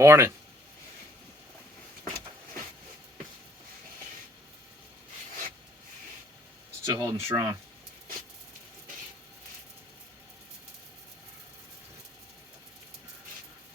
Morning. Still holding strong.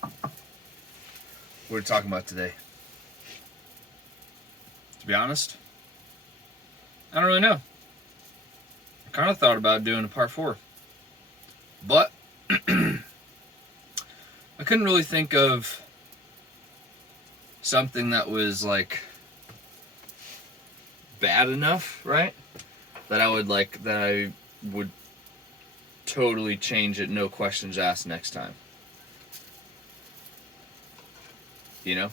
What are we talking about today? To be honest, I don't really know. I kind of thought about doing a part 4. But I couldn't really think of something that was like bad enough, right? That I would totally change it, no questions asked next time. You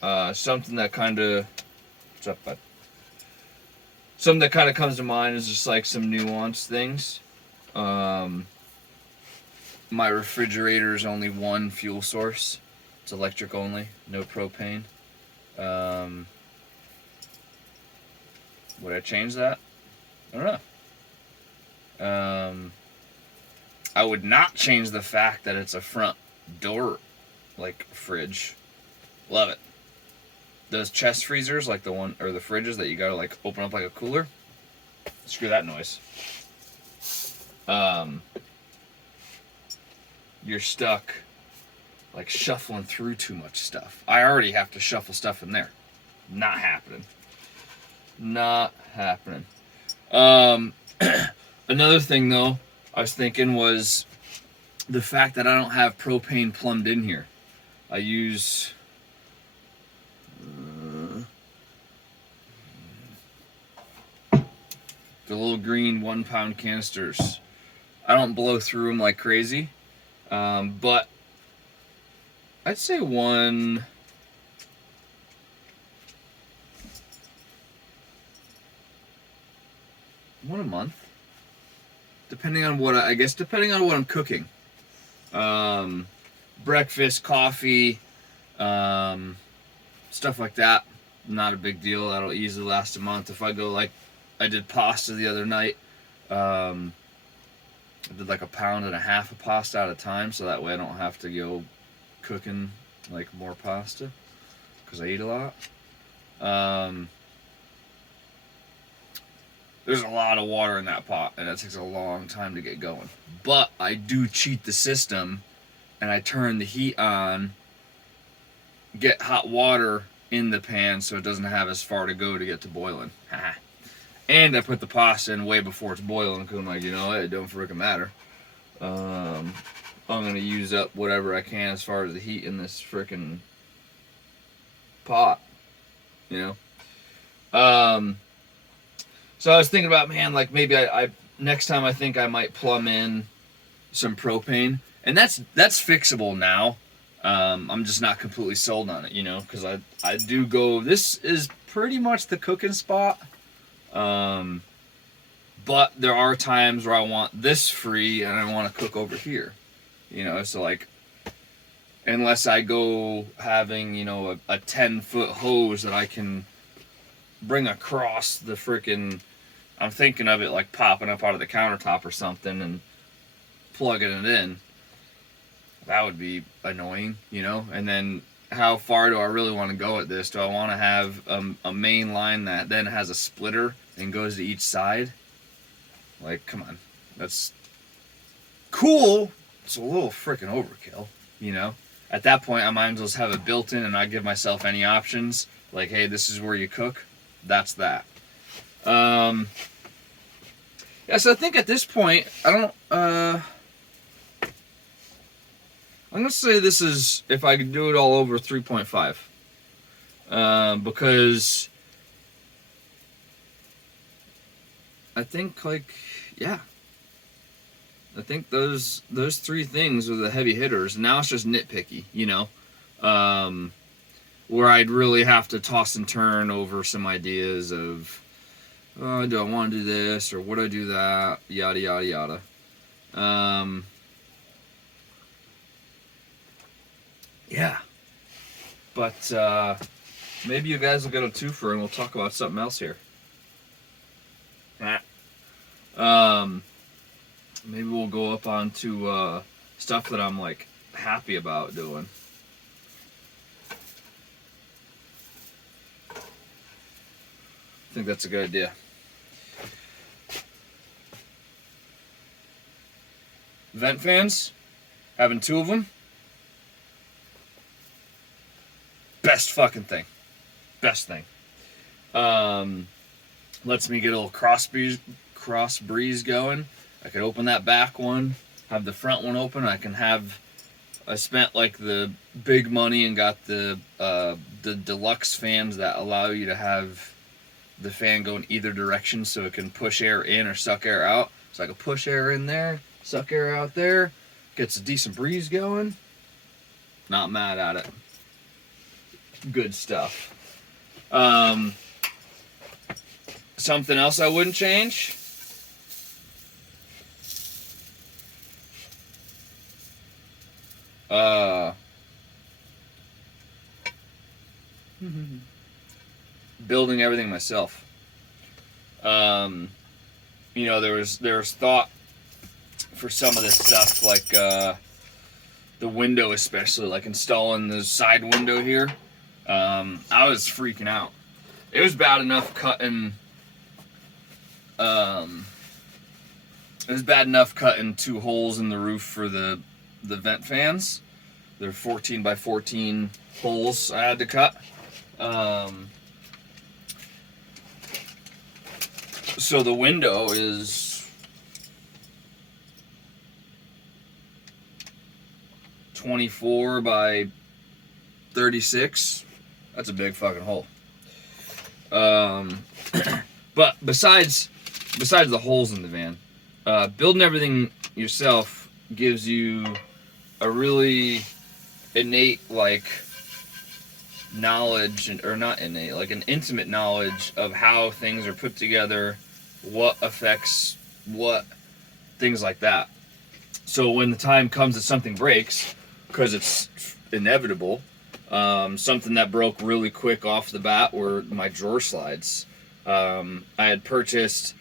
know? Something that kind of, what's up, bud? Something that kind of comes to mind is just like some nuanced things. My refrigerator is only one fuel source. It's electric only, no propane. Would I change that? I don't know. I would not change the fact that it's a front door, like, fridge. Love it. Those chest freezers, like the one, or the fridges that you gotta, like, open up like a cooler. Screw that noise. You're stuck, like, shuffling through too much stuff. I already have to shuffle stuff in there. Not happening. Not happening. Another thing, though, I was thinking was the fact that I don't have propane plumbed in here. I use the little green 1 pound canisters. I don't blow through them like crazy, but I'd say one a month, depending on what depending on what I'm cooking. Breakfast, coffee, stuff like that. Not a big deal. That'll easily last a month. If I go like I did pasta the other night, I did like 1.5 pounds of pasta at a time, so that way I don't have to go cooking like more pasta because I eat a lot. There's a lot of water in that pot, and it takes a long time to get going. But I do cheat the system, and I turn the heat on, get hot water in the pan so it doesn't have as far to go to get to boiling. And I put the pasta in way before it's boiling because I'm like, you know what, it don't freaking matter. I'm going to use up whatever I can as far as the heat in this freaking pot, you know? So I was thinking about, man, like maybe I next time I think I might plumb in some propane. And that's fixable now. I'm just not completely sold on it, you know, because I do go, this is pretty much the cooking spot. But there are times where I want this free and I want to cook over here, you know, so like, unless I go having, you know, a 10-foot hose that I can bring across the freaking, I'm thinking of it like popping up out of the countertop or something and plugging it in. That would be annoying, you know, and then how far do I really want to go at this? Do I want to have a main line that then has a splitter and goes to each side? Like, come on. That's cool. It's a little freaking overkill, you know? At that point, I might as well have it built in and not give myself any options. Like, hey, this is where you cook. That's that. Yeah, so I think at this point, I'm going to say this is, if I could do it all over, 3.5. Because I think, like, yeah. I think those 3 things are the heavy hitters. Now it's just nitpicky, you know? Where I'd really have to toss and turn over some ideas of, oh, do I want to do this, or would I do that, yada, yada, yada. Yeah. But maybe you guys will get a twofer and we'll talk about something else here. Maybe we'll go up onto stuff that I'm like happy about doing. I think that's a good idea. Vent fans, having 2 of them, best fucking thing. Best thing. Lets me get a little cross breeze going. I could open that back one, have the front one open. I spent like the big money and got the deluxe fans that allow you to have the fan go in either direction, so it can push air in or suck air out. So I can push air in there, suck air out there, gets a decent breeze going. Not mad at it. Good stuff. Something else I wouldn't change. Building everything myself. You know, there was thought for some of this stuff, like the window, especially, like installing the side window here. I was freaking out. It was bad enough cutting. It was bad enough cutting 2 holes in the roof for the vent fans. They're 14 by 14 holes I had to cut. So the window is 24 by 36. That's a big fucking hole. But besides the holes in the van, building everything yourself gives you a really innate, like, knowledge, or not innate, like an intimate knowledge of how things are put together, what affects what, things like that. So when the time comes that something breaks, because it's inevitable, something that broke really quick off the bat were my drawer slides. I had purchased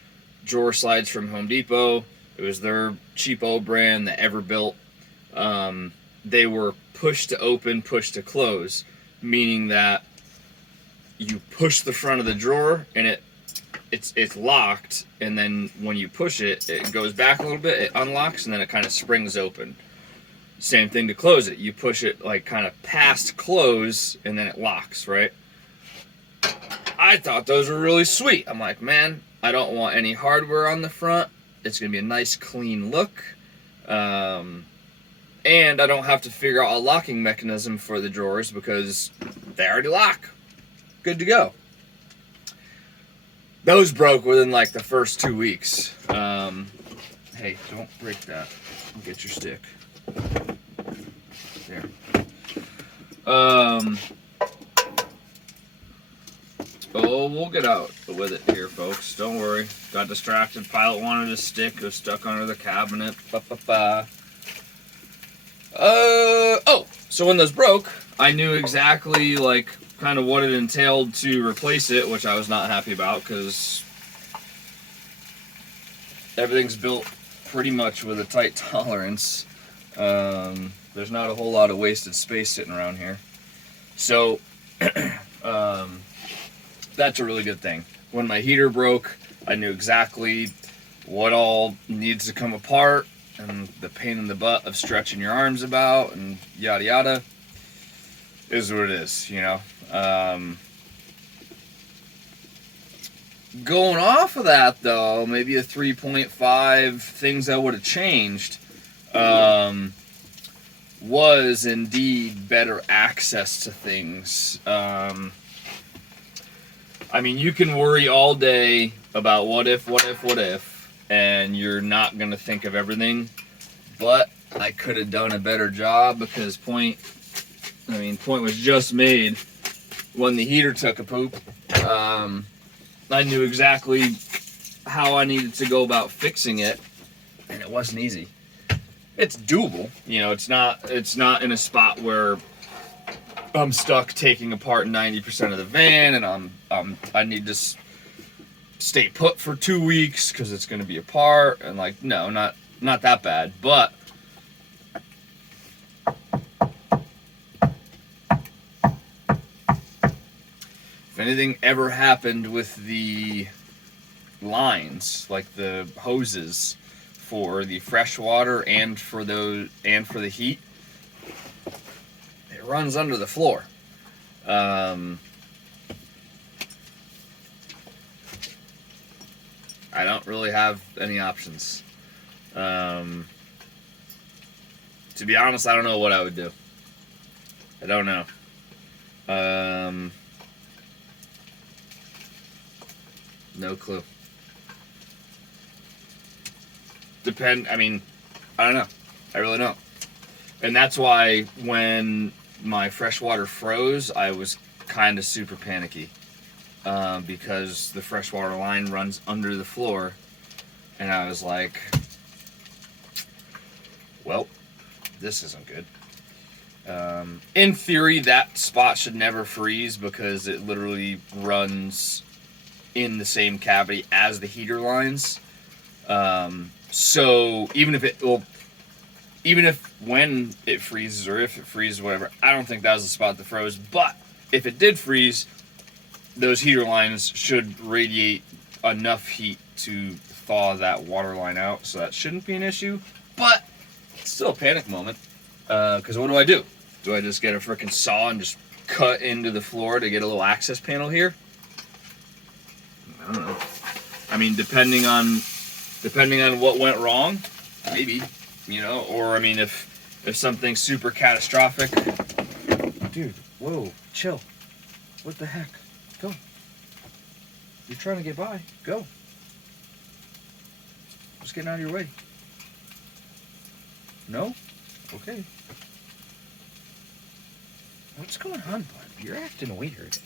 drawer slides from Home Depot. It was their cheapo brand, the Everbuilt. They were push to open, push to close, meaning that you push the front of the drawer and it's locked, and then when you push it, it goes back a little bit, it unlocks, and then it kind of springs open. Same thing to close it. You push it like kind of past close, and then it locks, right? I thought those were really sweet. I'm like, man, I don't want any hardware on the front. It's going to be a nice, clean look. And I don't have to figure out a locking mechanism for the drawers because they already lock. Good to go. Those broke within like the first 2 weeks. Hey, don't break that. Get your stick. There. Oh, we'll get out with it here, folks. Don't worry. Got distracted. Pilot wanted a stick. It was stuck under the cabinet. So when those broke, I knew exactly, like, kind of what it entailed to replace it, which I was not happy about because everything's built pretty much with a tight tolerance. There's not a whole lot of wasted space sitting around here. So, that's a really good thing. When my heater broke, I knew exactly what all needs to come apart and the pain in the butt of stretching your arms about and yada yada is what it is, you know. Going off of that, though, maybe a 3.5 things I would have changed was indeed better access to things. I mean, you can worry all day about what if, and you're not going to think of everything, but I could have done a better job because point was just made when the heater took a poop. I knew exactly how I needed to go about fixing it, and it wasn't easy. It's doable, you know. It's not in a spot where I'm stuck taking apart 90% of the van, and I need to stay put for 2 weeks because it's going to be apart, and like, no, not that bad, but if anything ever happened with the lines, like the hoses for the fresh water and for the heat, it runs under the floor. I don't really have any options. To be honest, I don't know what I would do. I don't know. No clue. I mean, I don't know. I really don't. And that's why when my freshwater froze, I was kind of super panicky. Because the freshwater line runs under the floor. And I was like, well, this isn't good. In theory, that spot should never freeze because it literally runs in the same cavity as the heater lines. So even if when it freezes or if it freezes, whatever, I don't think that was the spot that froze. But if it did freeze, those heater lines should radiate enough heat to thaw that water line out. So that shouldn't be an issue. But it's still a panic moment. Because what do? Do I just get a freaking saw and just cut into the floor to get a little access panel here? I don't know. I mean, depending on what went wrong, maybe, you know, or I mean, if something's super catastrophic. Dude, whoa, chill. What the heck? Go. You're trying to get by. Go. Just getting out of your way. No? Okay. What's going on, bud? You're acting weird.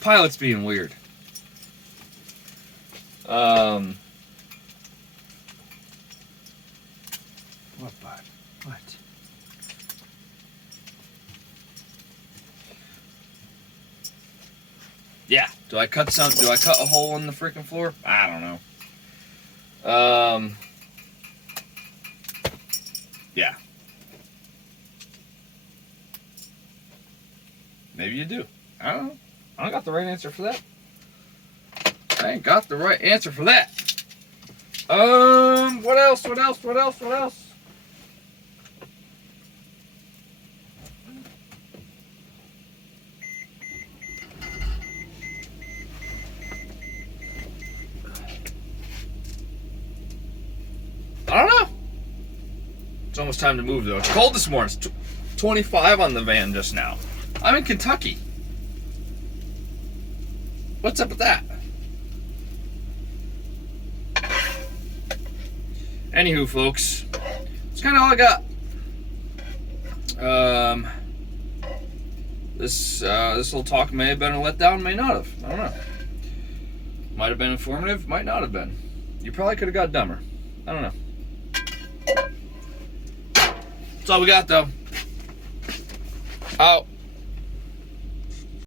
Pilot's being weird. What, bud? What? Yeah. Do I cut a hole in the freaking floor? I don't know. Yeah. Maybe you do. I don't know. I don't got the right answer for that. I ain't got the right answer for that. What else? I don't know. It's almost time to move, though. It's cold this morning. It's 25 on the van just now. I'm in Kentucky. What's up with that? Anywho, folks, that's kind of all I got. This little talk may have been a letdown, may not have. I don't know. Might have been informative, might not have been. You probably could have got dumber. I don't know. That's all we got, though. Out.